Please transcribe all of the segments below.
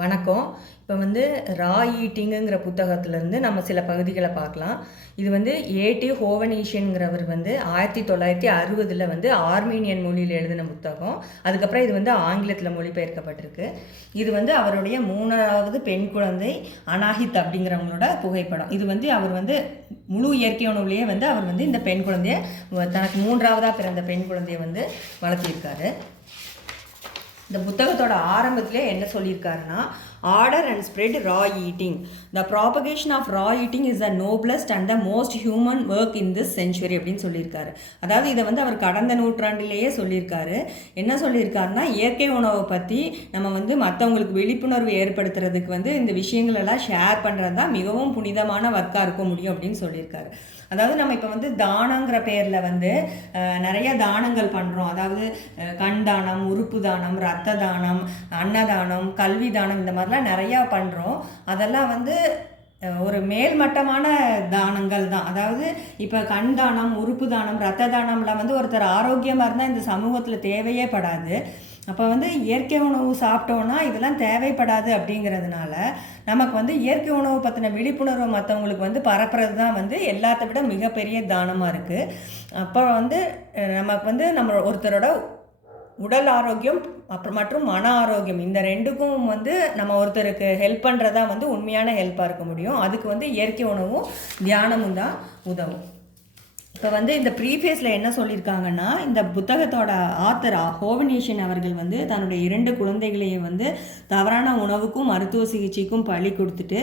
வணக்கம். இப்போ வந்து ரா ஈட்டிங்குங்கிற புத்தகத்திலேருந்து நம்ம சில பகுதிகளை பார்க்கலாம். இது வந்து A.T ஹோவனீஷியன்கிறவர் வந்து 1960 வந்து ஆர்மீனியன் மொழியில் எழுதின புத்தகம். அதுக்கப்புறம் இது வந்து ஆங்கிலத்தில் மொழிபெயர்க்கப்பட்டிருக்கு. இது வந்து அவருடைய 3வது பெண் குழந்தை அனாஹித் அப்படிங்கிறவங்களோட புகைப்படம். இது வந்து அவர் வந்து முழு இயற்கை உணவுலேயே வந்து அவர் வந்து இந்த பெண் குழந்தைய தனக்கு 3வதாக பிறந்த பெண் குழந்தைய வந்து வளர்த்திருக்காரு. இந்த புத்தகத்தோட ஆரம்பத்திலே என்ன சொல்லியிருக்காருன்னா, order and spread raw eating. The propagation of raw eating is the noblest and the most human work in this century அப்படின்னு சொல்லியிருக்காரு. அதாவது இதை வந்து அவர் கடந்த நூற்றாண்டிலேயே சொல்லியிருக்காரு. என்ன சொல்லியிருக்காருன்னா, இயற்கை உணவை பற்றி நம்ம வந்து மற்றவங்களுக்கு விழிப்புணர்வு ஏற்படுத்துறதுக்கு வந்து இந்த விஷயங்களெல்லாம் ஷேர் பண்ணுறது தான் மிகவும் புனிதமான ஒர்க்காக இருக்க முடியும் அப்படின்னு சொல்லியிருக்காரு. அதாவது நம்ம இப்போ வந்து தானங்கிற பேரில் வந்து நிறைய தானங்கள் பண்ணுறோம். அதாவது கண் தானம், உறுப்பு தானம், ரத்த தானம், அன்னதானம், கல்வி தானம், இந்த மாதிரிலாம் நிறையா பண்ணுறோம். அதெல்லாம் வந்து ஒரு மேல்மட்டமான தானங்கள் தான். அதாவது இப்போ கண் தானம், உறுப்பு தானம், ரத்த தானம்லாம் வந்து ஒருத்தர் ஆரோக்கியமாக இருந்தால் இந்த சமூகத்தில் தேவையே படாது. அப்போ வந்து இயற்கை உணவு சாப்பிட்டோன்னா இதெல்லாம் தேவைப்படாது. அப்படிங்கிறதுனால நமக்கு வந்து இயற்கை உணவு பற்றின விழிப்புணர்வு மற்றவங்களுக்கு வந்து பரப்புறது தான் வந்து எல்லாத்த விட மிகப்பெரிய தானமாக இருக்குது. அப்போ வந்து நமக்கு வந்து நம்ம ஒருத்தரோட உடல் ஆரோக்கியம் மற்றும் மன ஆரோக்கியம் இந்த ரெண்டுக்கும் வந்து நம்ம ஒருத்தருக்கு ஹெல்ப் பண்ணுறதா வந்து உண்மையான ஹெல்ப்பாக இருக்க முடியும். அதுக்கு வந்து இயற்கை உணவும் தியானமும் தான் உதவும். இப்போ வந்து இந்த ப்ரீஃபேஸில் என்ன சொல்லியிருக்காங்கன்னா, இந்த புத்தகத்தோட ஆத்தர் ஹோவனீஷியன் அவர்கள் வந்து தன்னுடைய 2 குழந்தைகளையும் வந்து தவறான உணவுக்கும் மருத்துவ சிகிச்சைக்கும் பழி கொடுத்துட்டு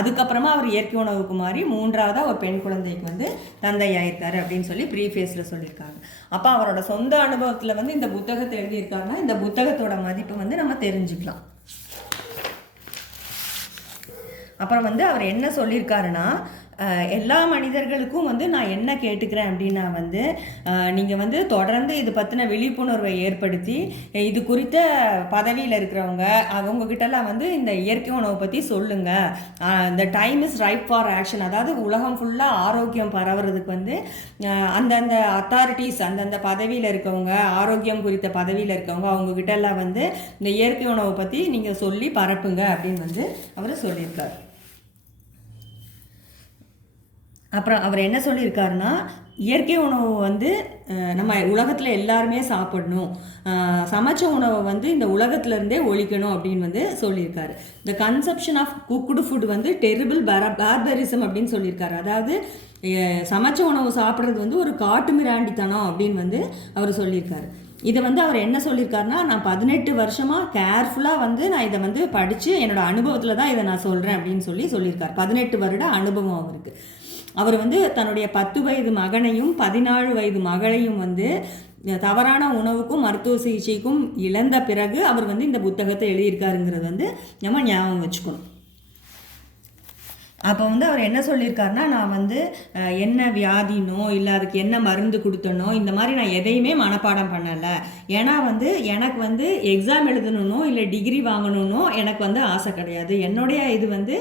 அதுக்கப்புறமா அவர் இயற்கை உணவுக்கு மாறி 3வதாக ஒரு பெண் குழந்தைக்கு வந்து தந்தையாயிருக்காரு அப்படின்னு சொல்லி ப்ரீஃபேஸில் சொல்லியிருக்காங்க. அப்போ அவரோட சொந்த அனுபவத்தில் வந்து இந்த புத்தகத்தை எழுதியிருக்காங்கன்னா இந்த புத்தகத்தோட மதிப்பை வந்து நம்ம தெரிஞ்சுக்கலாம். அப்புறம் வந்து அவர் என்ன சொல்லியிருக்காருன்னா, எல்லா மனிதர்களுக்கும் வந்து நான் என்ன கேட்டுக்கிறேன் அப்படின்னா வந்து நீங்கள் வந்து தொடர்ந்து இது பற்றின விழிப்புணர்வை ஏற்படுத்தி இது குறித்த பதவியில் இருக்கிறவங்க அவங்கக்கிட்டலாம் வந்து இந்த இயற்கை உணவை பற்றி சொல்லுங்கள். இந்த time is ripe for action. அதாவது உலகம் ஃபுல்லாக ஆரோக்கியம் பரவுறதுக்கு வந்து அந்தந்த அத்தாரிட்டிஸ் அந்தந்த பதவியில் இருக்கவங்க, ஆரோக்கியம் குறித்த பதவியில் இருக்கவங்க அவங்கக்கிட்டலாம் வந்து இந்த இயற்கை உணவை பற்றி நீங்கள் சொல்லி பரப்புங்க அப்படின்னு வந்து அவர் சொல்லியிருக்கார். அப்புறம் அவர் என்ன சொல்லியிருக்காருன்னா, இயற்கை உணவு வந்து நம்ம உலகத்தில் எல்லாருமே சாப்பிடணும், சமைச்ச உணவை வந்து இந்த உலகத்துலேருந்தே ஒழிக்கணும் அப்படின்னு வந்து சொல்லியிருக்காரு. த கன்செப்ஷன் ஆஃப் குக்குடு ஃபுட் வந்து டெரிபிள் பார்பரிசம் அப்படின்னு சொல்லியிருக்காரு. அதாவது சமைச்ச உணவு சாப்பிட்றது வந்து ஒரு காட்டு மிராண்டித்தனம் அப்படின்னு வந்து அவர் சொல்லியிருக்காரு. இதை வந்து அவர் என்ன சொல்லியிருக்காருன்னா, நான் 18 வருஷமாக கேர்ஃபுல்லாக வந்து நான் இதை வந்து படித்து என்னோடய அனுபவத்தில் தான் இதை நான் சொல்கிறேன் அப்படின்னு சொல்லியிருக்கார். 18 வருட அனுபவம் அவருக்கு. அவர் வந்து தன்னுடைய 10 வயது மகனையும் 14 வயது மகளையும் வந்து தவறான உணவுக்கும் மருத்துவ சிகிச்சைக்கும் இழந்த பிறகு அவர் வந்து இந்த புத்தகத்தை எழுதியிருக்காருங்கிறது வந்து நம்ம ஞாபகம் வச்சுக்கணும். அப்போ வந்து அவர் என்ன சொல்லியிருக்காருன்னா, நான் வந்து என்ன வியாதினோ இல்லை அதுக்கு என்ன மருந்து கொடுத்தனோ இந்த மாதிரி நான் எதையுமே மனப்பாடம் பண்ணலை. ஏன்னா வந்து எனக்கு வந்து எக்ஸாம் எழுதணுன்னோ இல்லை டிகிரி வாங்கணுன்னோ எனக்கு வந்து ஆசை கிடையாது. என்னுடைய இது வந்து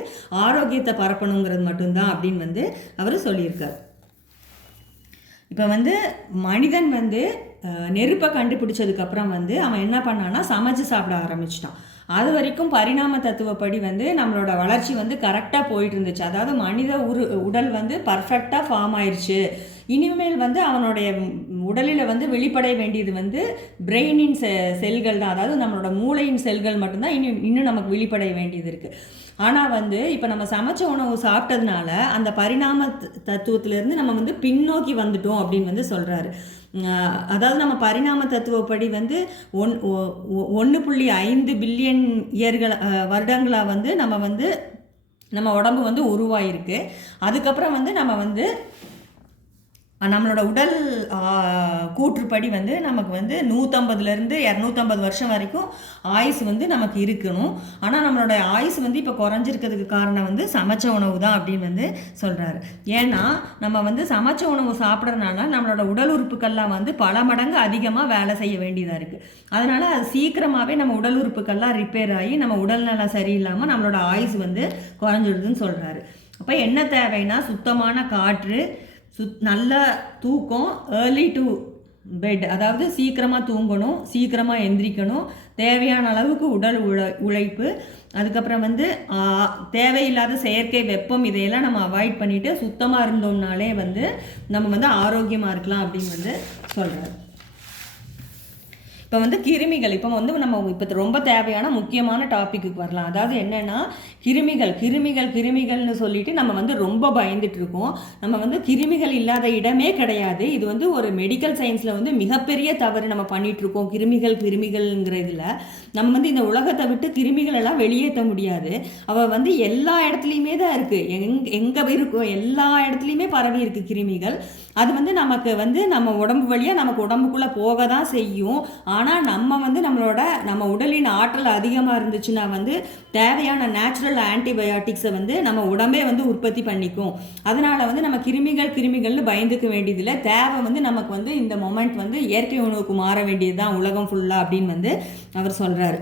ஆரோக்கியத்தை பரப்பணுங்கிறது மட்டும்தான் அப்படின்னு வந்து அவர் சொல்லியிருக்கார். இப்போ வந்து மனிதன் வந்து நெருப்பை கண்டுபிடிச்சதுக்கப்புறம் வந்து அவன் என்ன பண்ணான்னா சமைச்சு சாப்பிட ஆரம்பிச்சிட்டான். அது வரைக்கும் பரிணாம தத்துவப்படி வந்து நம்மளோட வளர்ச்சி வந்து கரெக்டாக போயிட்டு இருந்துச்சு. அதாவது மனித உடல் வந்து பர்ஃபெக்டாக ஃபார்ம் ஆயிடுச்சு. இனிமேல் வந்து அவனுடைய உடலில் வந்து வெளிப்படைய வேண்டியது வந்து பிரெயினின் செல்கள் தான். அதாவது நம்மளோட மூளையின் செல்கள் மட்டும்தான் இன்னும் நமக்கு வெளிப்படைய வேண்டியது இருக்குது. ஆனால் வந்து இப்போ நம்ம சமைச்ச உணவு சாப்பிட்டதுனால அந்த பரிணாம தத்துவத்திலேருந்து நம்ம வந்து பின்னோக்கி வந்துட்டோம் அப்படின்னு வந்து சொல்கிறாரு. அதாவது நம்ம பரிணாம தத்துவப்படி வந்து 1.5 பில்லியன் வருடங்களாக வந்து நம்ம உடம்பு வந்து உருவாயிருக்கு. அதுக்கப்புறம் வந்து நம்ம வந்து நம்மளோட உடல் கூற்றுப்படி வந்து நமக்கு வந்து 150லேருந்து 250 வருஷம் வரைக்கும் ஆயுசு வந்து நமக்கு இருக்கணும். ஆனால் நம்மளோட ஆயுசு வந்து இப்போ குறைஞ்சிருக்கிறதுக்கு காரணம் வந்து சமைச்ச உணவு தான் அப்படின்னு வந்து சொல்கிறாரு. ஏன்னா நம்ம வந்து சமைச்ச உணவு சாப்பிட்றதுனால நம்மளோட உடல் உறுப்புக்கள்லாம் வந்து பல மடங்கு அதிகமாக வேலை செய்ய வேண்டியதாக இருக்குது. அதனால் அது சீக்கிரமாகவே நம்ம உடல் உறுப்புக்கள்லாம் ரிப்பேர் ஆகி நம்ம உடல்நலம் சரியில்லாமல் நம்மளோட ஆயுசு வந்து குறைஞ்சிடுதுன்னு சொல்கிறாரு. அப்போ என்ன தேவைன்னா சுத்தமான காற்று, நல்ல தூக்கம், ஏர்லி டு பெட், அதாவது சீக்கிரமாக தூங்கணும், சீக்கிரமாக எந்திரிக்கணும், தேவையான அளவுக்கு உடல் உழைப்பு, அதுக்கப்புறம் வந்து தேவையில்லாத செயற்கை வெப்பம், இதையெல்லாம் நம்ம அவாய்ட் பண்ணிவிட்டு சுத்தமாக இருந்தோம்னாலே வந்து நம்ம வந்து ஆரோக்கியமாக இருக்கலாம் அப்படின்னு வந்து சொல்கிறார். இப்போ வந்து கிருமிகள், இப்போ வந்து நம்ம இப்போ ரொம்ப தேவையான முக்கியமான டாப்பிக்கு வரலாம். அதாவது என்னென்னா கிருமிகள்னு சொல்லிட்டு நம்ம வந்து ரொம்ப பயந்துட்டு இருக்கோம். நம்ம வந்து கிருமிகள் இல்லாத இடமே கிடையாது. இது வந்து ஒரு மெடிக்கல் சயின்ஸில் வந்து மிகப்பெரிய தவறு நம்ம பண்ணிகிட்ருக்கோம். கிருமிகள்ங்கிற இதில் நம்ம வந்து இந்த உலகத்தை விட்டு கிருமிகள் எல்லாம் வெளியேற்ற முடியாது. அவள் வந்து எல்லா இடத்துலையுமே தான் இருக்குது. எங்கே இருக்கும் எல்லா இடத்துலையுமே பரவி இருக்குது கிருமிகள். அது வந்து நமக்கு வந்து நம்ம உடம்பு வழியாக நமக்கு உடம்புக்குள்ளே போக தான் செய்யும். ஆனால் நம்ம வந்து நம்ம உடலின் ஆற்றல் அதிகமாக இருந்துச்சுன்னா வந்து தேவையான நேச்சுரல் ஆன்டிபயோட்டிக்ஸை வந்து நம்ம உடம்பே வந்து உற்பத்தி பண்ணிக்கும். அதனால் வந்து நம்ம கிருமிகள்னு பயந்துக்க வேண்டியதில்லை. தேவை வந்து நமக்கு வந்து இந்த மொமெண்ட் வந்து இயற்கை உணவுக்கு மாற வேண்டியது தான் உலகம் ஃபுல்லாக அப்படின்னு வந்து அவர் சொல்கிறாரு.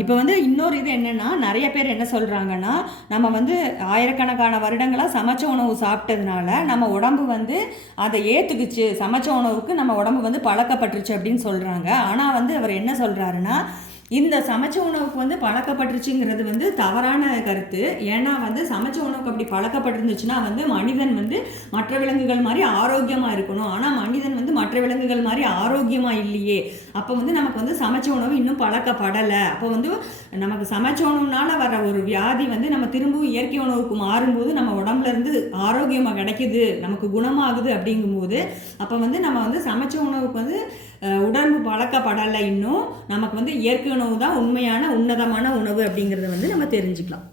இப்போ வந்து இன்னொரு இது என்னென்னா, நிறைய பேர் என்ன சொல்கிறாங்கன்னா, நம்ம வந்து ஆயிரக்கணக்கான வருடங்களாக சமைச்ச உணவு சாப்பிட்டதுனால நம்ம உடம்பு வந்து அதை ஏற்றுக்குச்சு, சமைச்ச உணவுக்கு நம்ம உடம்பு வந்து பழக்கப்பட்டுருச்சு அப்படின்னு சொல்கிறாங்க. ஆனால் வந்து அவர் என்ன சொல்கிறாருன்னா, இந்த சமைச்ச உணவுக்கு வந்து பழக்கப்பட்டுருச்சுங்கிறது வந்து தவறான கருத்து. ஏன்னா வந்து சமைச்ச உணவுக்கு அப்படி பழக்கப்பட்டிருந்துச்சுன்னா வந்து மனிதன் வந்து மற்ற விலங்குகள் மாதிரி ஆரோக்கியமாக இருக்கணும். ஆனால் மனிதன் வந்து மற்ற விலங்குகள் மாதிரி ஆரோக்கியமாக இல்லையே. அப்போ வந்து நமக்கு வந்து சமைச்ச உணவு இன்னும் பழக்கப்படலை. அப்போ வந்து நமக்கு சமைச்ச உணவுனால வர ஒரு வியாதி வந்து நம்ம திரும்பவும் இயற்கை உணவுக்கு மாறும்போது நம்ம உடம்புல இருந்து ஆரோக்கியமாக கிடைக்குது, நமக்கு குணமாகுது அப்படிங்கும்போது அப்போ வந்து நம்ம வந்து சமைச்ச உணவுக்கு வந்து உடம்பு பழக்கப்படலை. இன்னும் நமக்கு வந்து இயற்கை உணவு தான் உண்மையான உன்னதமான உணவு அப்படிங்கிறத வந்து நம்ம தெரிஞ்சுக்கலாம்.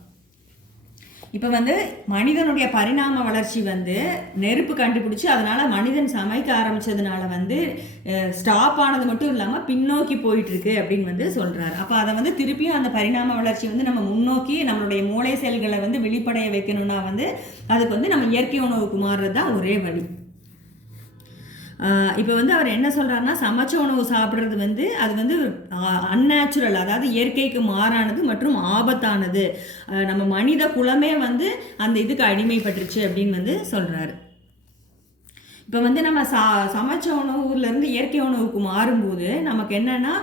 இப்போ வந்து மனிதனுடைய பரிணாம வளர்ச்சி வந்து நெருப்பு கண்டுபிடிச்சி அதனால் மனிதன் சமைக்க ஆரம்பித்ததுனால வந்து ஸ்டாப் ஆனது மட்டும் இல்லாமல் பின்னோக்கி போயிட்டுருக்கு அப்படின்னு வந்து சொல்கிறார். அப்போ அதை வந்து திருப்பியும் அந்த பரிணாம வளர்ச்சி வந்து நம்ம முன்னோக்கி நம்மளுடைய மூளை செயல்களை வந்து வெளிப்படைய வைக்கணும்னா வந்து அதுக்கு வந்து நம்ம இயற்கை உணவுக்கு மாறுறது தான் ஒரே வழி. இப்போ வந்து அவர் என்ன சொல்கிறாருன்னா, சமைச்ச உணவு சாப்பிட்றது வந்து அது வந்து அன்நேச்சுரல், அதாவது இயற்கைக்கு மாறானது மற்றும் ஆபத்தானது. நம்ம மனித குலமே வந்து அந்த இதுக்கு அடிமைப்பட்டுருச்சு அப்படின்னு வந்து சொல்கிறாரு. இப்போ வந்து நம்ம சமைச்ச உணவுலேருந்து இயற்கை உணவுக்கு மாறும்போது நமக்கு என்னென்னா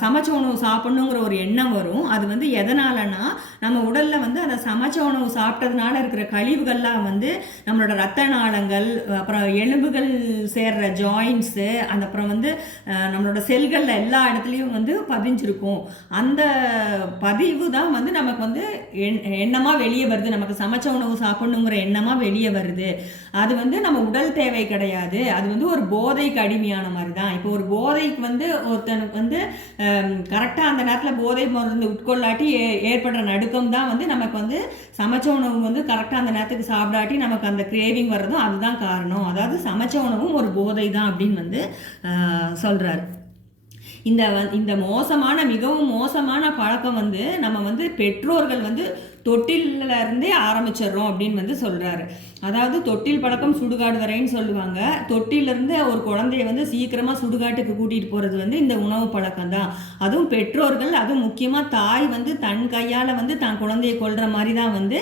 சமைச்ச உணவு சாப்பிட்ணுங்கிற ஒரு எண்ணம் வரும். அது வந்து எதனாலனா நம்ம உடலில் வந்து அந்த சமைச்ச உணவு சாப்பிட்டதுனால இருக்கிற கழிவுகள்லாம் வந்து நம்மளோட ரத்த நாளங்கள், அப்புறம் எலும்புகள் சேர்ற ஜாயின்ட்ஸு, அப்புறம் வந்து நம்மளோட செல்களில் எல்லா இடத்துலையும் வந்து பதிஞ்சிருக்கும். அந்த பதிவு தான் வந்து நமக்கு வந்து எண்ணமாக வெளியே வருது. நமக்கு சமைச்ச உணவு சாப்பிட்ணுங்கிற எண்ணமாக வெளியே வருது. அது வந்து நம்ம உடல் தேவை கிடையாது. அது வந்து ஒரு போதைக்கு அடிமையான மாதிரி தான். இப்போ ஒரு போதைக்கு வந்து ஒருத்தனுக்கு வந்து கரெக்டாக அந்த நேரத்தில் போதை மருந்து உட்கொள்ளாட்டி ஏற்படுற நடுக்கம் தான் வந்து நமக்கு வந்து சமைச்ச உணவு வந்து கரெக்டாக அந்த நேரத்துக்கு சாப்பிடாட்டி நமக்கு அந்த கிரேவிங் வர்றதும் அதுதான் காரணம். அதாவது சமைச்ச உணவும் ஒரு போதை தான் அப்படின்னு வந்து சொல்கிறார். இந்த மிகவும் மோசமான பழக்கம் வந்து நம்ம வந்து பெற்றோர்கள் வந்து தொட்டிலிருந்தே ஆரம்பிச்சிடுறோம் அப்படின்னு வந்து சொல்கிறாரு. அதாவது தொட்டில் பழக்கம் சுடுகாடு வரைன்னு சொல்லுவாங்க. தொட்டிலிருந்து ஒரு குழந்தைய வந்து சீக்கிரமாக சுடுகாட்டுக்கு கூட்டிகிட்டு போகிறது வந்து இந்த உணவு பழக்கம் தான். அதுவும் பெற்றோர்கள், அதுவும் முக்கியமாக தாய் வந்து தன் கையால் வந்து தான் குழந்தைய கொல்ற மாதிரி தான் வந்து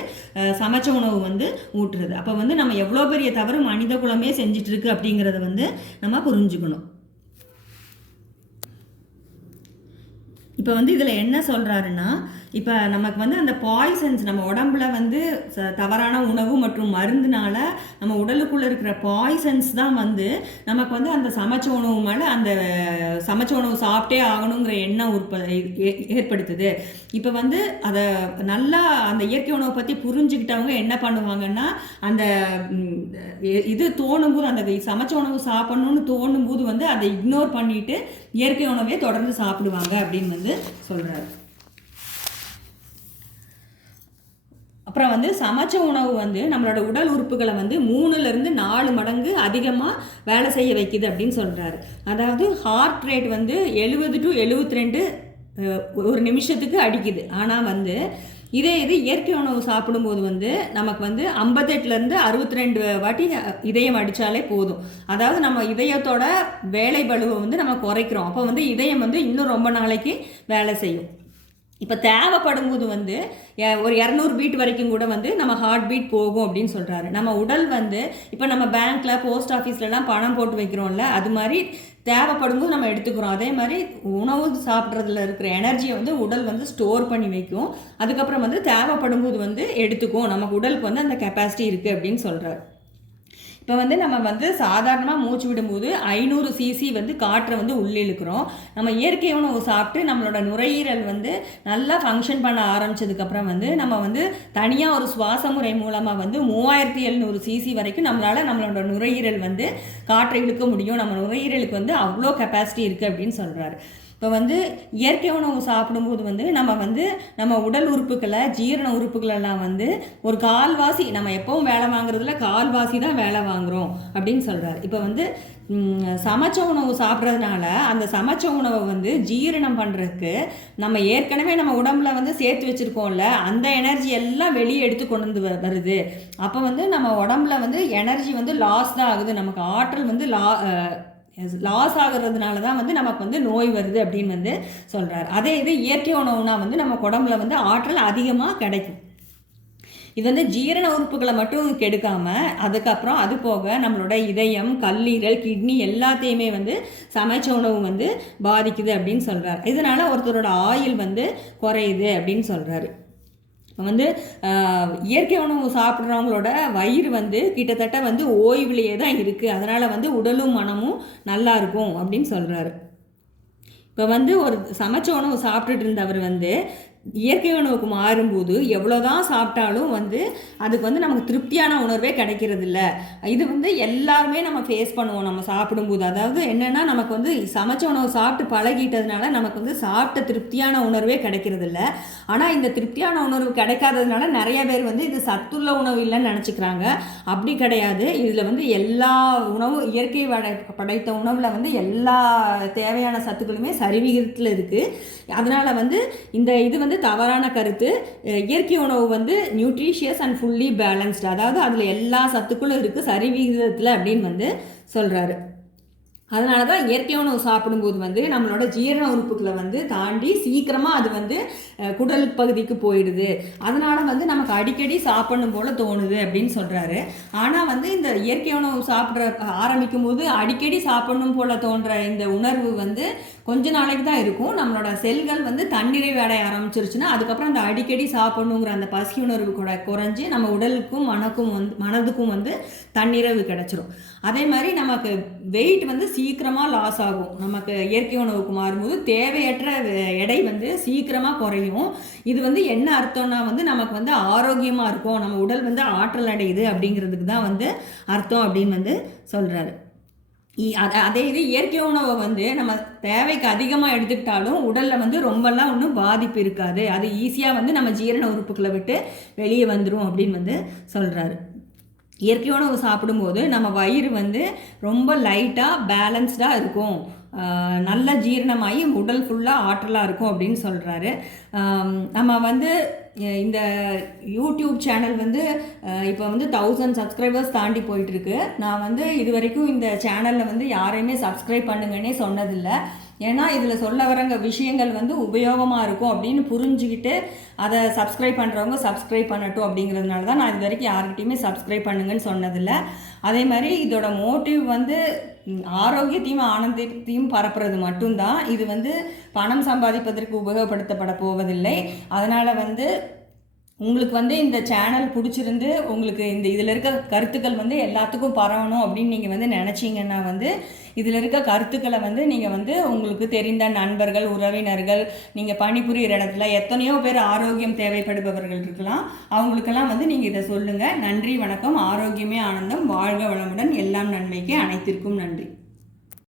சமைச்ச உணவு வந்து ஊட்டுறது. அப்போ வந்து நம்ம எவ்வளோ பெரிய தவறு மனித குலமே செஞ்சிட்ருக்கு அப்படிங்கிறத வந்து நம்ம புரிஞ்சுக்கணும். இப்போ வந்து இதில் என்ன சொல்கிறாருன்னா, இப்போ நமக்கு வந்து அந்த பாய்சன்ஸ் நம்ம உடம்புல வந்து தவறான உணவு மற்றும் மருந்துனால நம்ம உடலுக்குள்ளே இருக்கிற பாய்சன்ஸ் தான் வந்து நமக்கு வந்து அந்த சமைச்ச உணவு மேலே அந்த சமைச்ச உணவு சாப்பிட்டே ஆகணுங்கிற எண்ணம் ஏற்படுத்துது. இப்போ வந்து அதை நல்லா அந்த இயற்கை உணவை பற்றி புரிஞ்சுக்கிட்டவங்க என்ன பண்ணுவாங்கன்னா, அந்த இது தோணும்போது அந்த சமைச்ச உணவு சாப்பிட்ணுன்னு தோணும்போது வந்து அதை இக்னோர் பண்ணிவிட்டு இயற்கை உணவே தொடர்ந்து சாப்பிடுவாங்க அப்படின்னு வந்து சொல்கிறாரு. அப்புறம் வந்து சமைச்ச உணவு வந்து நம்மளோட உடல் உறுப்புகளை வந்து 3லேருந்து 4 மடங்கு அதிகமாக வேலை செய்ய வைக்குது அப்படின்னு சொல்கிறாரு. அதாவது ஹார்ட் ரேட் வந்து 70 to 72 ஒரு நிமிஷத்துக்கு அடிக்குது. ஆனால் வந்து இது இயற்கை உணவு சாப்பிடும்போது வந்து நமக்கு வந்து 58லேருந்து 62 வாட்டி இதயம் அடித்தாலே போதும். அதாவது நம்ம இதயத்தோட வேலை பளுவை வந்து நம்ம குறைக்கிறோம். அப்போ வந்து இதயம் வந்து இன்னும் ரொம்ப நாளைக்கு வேலை செய்யும். இப்போ தேவைப்படும்போது வந்து ஒரு 200 பீட் வரைக்கும் கூட வந்து நம்ம ஹார்ட் பீட் போகும் அப்படின்னு சொல்கிறாரு. நம்ம உடல் வந்து இப்போ நம்ம பேங்க்கில் போஸ்ட் ஆஃபீஸ்லலாம் பணம் போட்டு வைக்கிறோம்ல, அது மாதிரி தேவைப்படும்போது நம்ம எடுத்துக்கிறோம். அதே மாதிரி உணவு சாப்பிட்றதுல இருக்கிற எனர்ஜியை வந்து உடல் வந்து ஸ்டோர் பண்ணி வைக்கும். அதுக்கப்புறம் வந்து தேவைப்படும்போது வந்து எடுத்துக்கும். நமக்கு உடலுக்கு வந்து அந்த கெப்பாசிட்டி இருக்குது அப்படின்னு சொல்கிறார். இப்போ வந்து நம்ம வந்து சாதாரணமாக மூச்சு விடும்போது 500 சிசி வந்து காற்றை வந்து உள்ளிழுக்கிறோம். நம்ம இயற்கை உணவு சாப்பிட்டு நம்மளோட நுரையீரல் வந்து நல்லா ஃபங்க்ஷன் பண்ண ஆரம்பித்ததுக்கப்புறம் வந்து நம்ம வந்து தனியாக ஒரு சுவாச முறை மூலமாக வந்து 3700 சிசி வரைக்கும் நம்மளோட நுரையீரல் வந்து காற்றை இழுக்க முடியும். நம்ம நுரையீரலுக்கு வந்து அவ்வளோ கெப்பாசிட்டி இருக்குது அப்படின்னு சொல்கிறாரு. இப்போ வந்து இயற்கை உணவு சாப்பிடும்போது வந்து நம்ம உடல் உறுப்புகளை ஜீரண உறுப்புகளெல்லாம் வந்து ஒரு கால்வாசி, நம்ம எப்பவும் வேலை வாங்குறதுல கால்வாசி தான் வேலை வாங்குகிறோம் அப்படின்னு சொல்கிறார். இப்போ வந்து சமைச்ச உணவு சாப்பிட்றதுனால அந்த சமைச்ச உணவை வந்து ஜீரணம் பண்ணுறதுக்கு நம்ம ஏற்கனவே நம்ம உடம்புல வந்து சேர்த்து வச்சுருக்கோம்ல, அந்த எனர்ஜி எல்லாம் வெளியே எடுத்து கொண்டு வந்து வருது. அப்போ வந்து நம்ம உடம்புல வந்து எனர்ஜி வந்து லாஸ் தான் ஆகுது. நமக்கு ஆற்றல் வந்து லாஸ் ஆகுறதுனால தான் வந்து நமக்கு வந்து நோய் வருது அப்படின்னு வந்து சொல்கிறார். அதே இது இயற்கை உணவுனா வந்து நம்ம உடம்புல வந்து ஆற்றல் அதிகமாக கிடைக்கும். இது வந்து ஜீரண உறுப்புகளை மட்டும் கெடுக்காமல் அதுக்கப்புறம் அது போக நம்மளோட இதயம், கல்லீரல், கிட்னி எல்லாத்தையுமே வந்து சமைச்ச உணவு வந்து பாதிக்குது அப்படின்னு சொல்கிறார். இதனால் ஒருத்தரோட ஆயுள் வந்து குறையுது அப்படின்னு சொல்கிறாரு. இப்போ வந்து இயற்கை உணவு சாப்பிட்றவங்களோட வயிறு வந்து கிட்டத்தட்ட வந்து ஓய்வுலேயே தான் இருக்குது. அதனால் வந்து உடலும் மனமும் நல்லா இருக்கும் அப்படின்னு சொல்கிறாரு. இப்போ வந்து ஒரு சமைச்ச உணவு சாப்பிட்டுட்டு இருந்தவர் வந்து இயற்கை உணவுக்கு மாறும்போது எவ்வளோதான் சாப்பிட்டாலும் வந்து அதுக்கு வந்து நமக்கு திருப்தியான உணர்வே கிடைக்கிறது இல்லை. இது வந்து எல்லாருமே நம்ம ஃபேஸ் பண்ணுவோம் நம்ம சாப்பிடும்போது. அதாவது என்னென்னா, நமக்கு வந்து சமைச்ச உணவு சாப்பிட்டு பழகிட்டதுனால நமக்கு வந்து சாப்பிட்ட திருப்தியான உணர்வே கிடைக்கிறது இல்லை. ஆனால் இந்த திருப்தியான உணர்வு கிடைக்காததுனால நிறைய பேர் வந்து இது சத்துள்ள உணவு இல்லைன்னு நினச்சிக்கிறாங்க. அப்படி கிடையாது. இதில் வந்து எல்லா உணவும் இயற்கை படைத்த உணவில் வந்து எல்லா தேவையான சத்துக்களுமே சரிவிகிதத்தில் இருக்குது. அதனால் வந்து இது வந்து தவறான கருத்து. இயற்கை உணவு வந்து நியூட்ரிஷியஸ் அண்ட் ஃபுல்லி பேலன்ஸ்டு, அதாவது அதில் எல்லா சத்துக்களும் இருக்குது சரிவிகிதத்தில் அப்படின்னு வந்து சொல்கிறாரு. அதனால தான் இயற்கை உணவு சாப்பிடும்போது வந்து நம்மளோட ஜீரண உறுப்புகளை வந்து தாண்டி சீக்கிரமாக அது வந்து குடல் பகுதிக்கு போயிடுது. அதனால் வந்து நமக்கு அடிக்கடி சாப்பிடணும் போல் தோணுது அப்படின்னு சொல்கிறாரு. ஆனால் வந்து இந்த இயற்கை உணவு சாப்பிட்ற ஆரம்பிக்கும் போது அடிக்கடி சாப்பிடணும் போல் தோன்ற இந்த உணர்வு வந்து கொஞ்ச நாளைக்கு தான் இருக்கும். நம்மளோட செல்கள் வந்து தன்னிறைவு அடைய ஆரம்பிச்சிருச்சுன்னா அதுக்கப்புறம் அந்த அடிக்கடி சாப்பிடணுங்கிற அந்த பசி உணர்வு கூட குறைஞ்சி நம்ம உடலுக்கும் மனதுக்கும் வந்து தன்னிறைவு கிடைச்சிரும். அதே மாதிரி நமக்கு வெயிட் வந்து சீக்கிரமாக லாஸ் ஆகும். நமக்கு இயற்கை உணவுக்கு மாறும்போது தேவையற்ற எடை வந்து சீக்கிரமாக குறையும். இது வந்து என்ன அர்த்தம்னா வந்து நமக்கு வந்து ஆரோக்கியமாக இருக்கும், நம்ம உடல் வந்து ஆற்றல் அடையுது அப்படிங்கிறதுக்கு தான் வந்து அர்த்தம் அப்படின்னு வந்து சொல்கிறாரு. அதே இது இயற்கை உணவை வந்து நம்ம தேவைக்கு அதிகமாக எடுத்துக்கிட்டாலும் உடலில் வந்து ரொம்பலாம் ஒன்றும் பாதிப்பு இருக்காது. அது ஈஸியாக வந்து நம்ம ஜீரண உறுப்புகளை விட்டு வெளியே வந்துடும் அப்படின்னு வந்து சொல்கிறாரு. இயற்கை உணவு சாப்பிடும்போது நம்ம வயிறு வந்து ரொம்ப லைட்டாக பேலன்ஸ்டாக இருக்கும், நல்ல ஜீரணமாகி உடல் ஃபுல்லாக ஆற்றலாக இருக்கும் அப்படின்னு சொல்கிறாரு. நம்ம வந்து இந்த யூடியூப் சேனல் வந்து இப்போ வந்து 1000 சப்ஸ்கிரைபர்ஸ் தாண்டி போயிட்டுருக்கு. நான் வந்து இது வரைக்கும் இந்த சேனலில் வந்து யாரையுமே சப்ஸ்கிரைப் பண்ணுங்கன்னே சொன்னதில்லை. ஏன்னா இதில் சொல்ல வரங்க விஷயங்கள் வந்து உபயோகமாக இருக்கும் அப்படின்னு புரிஞ்சுக்கிட்டு அதை சப்ஸ்கிரைப் பண்ணுறவங்க சப்ஸ்கிரைப் பண்ணட்டும் அப்படிங்கிறதுனால தான் நான் இது வரைக்கும் யார்கிட்டையுமே சப்ஸ்கிரைப் பண்ணுங்கன்னு சொன்னதில்லை. அதே மாதிரி இதோட மோட்டிவ் வந்து ஆரோக்கியத்தையும் ஆனந்தத்தையும் பரப்புறது மட்டும்தான். இது வந்து பணம் சம்பாதிப்பதற்கு உபயோகப்படுத்தப்பட போவதில்லை. அதனால் வந்து உங்களுக்கு வந்து இந்த சேனல் பிடிச்சிருந்து உங்களுக்கு இதில் இருக்க கருத்துக்கள் வந்து எல்லாத்துக்கும் பரவணும் அப்படின்னு நீங்கள் வந்து நினச்சிங்கன்னா வந்து இதில் இருக்க கருத்துக்களை வந்து நீங்கள் வந்து உங்களுக்கு தெரிந்த நண்பர்கள், உறவினர்கள், நீங்கள் பணிபுரிகிற இடத்துல எத்தனையோ பேர் ஆரோக்கியம் தேவைப்படுபவர்கள் இருக்கலாம், அவங்களுக்கெல்லாம் வந்து நீங்கள் இதை சொல்லுங்கள். நன்றி, வணக்கம். ஆரோக்கியமே ஆனந்தம். வாழ்க வளமுடன். எல்லாம் நன்மைக்கு. அனைத்திற்கும் நன்றி.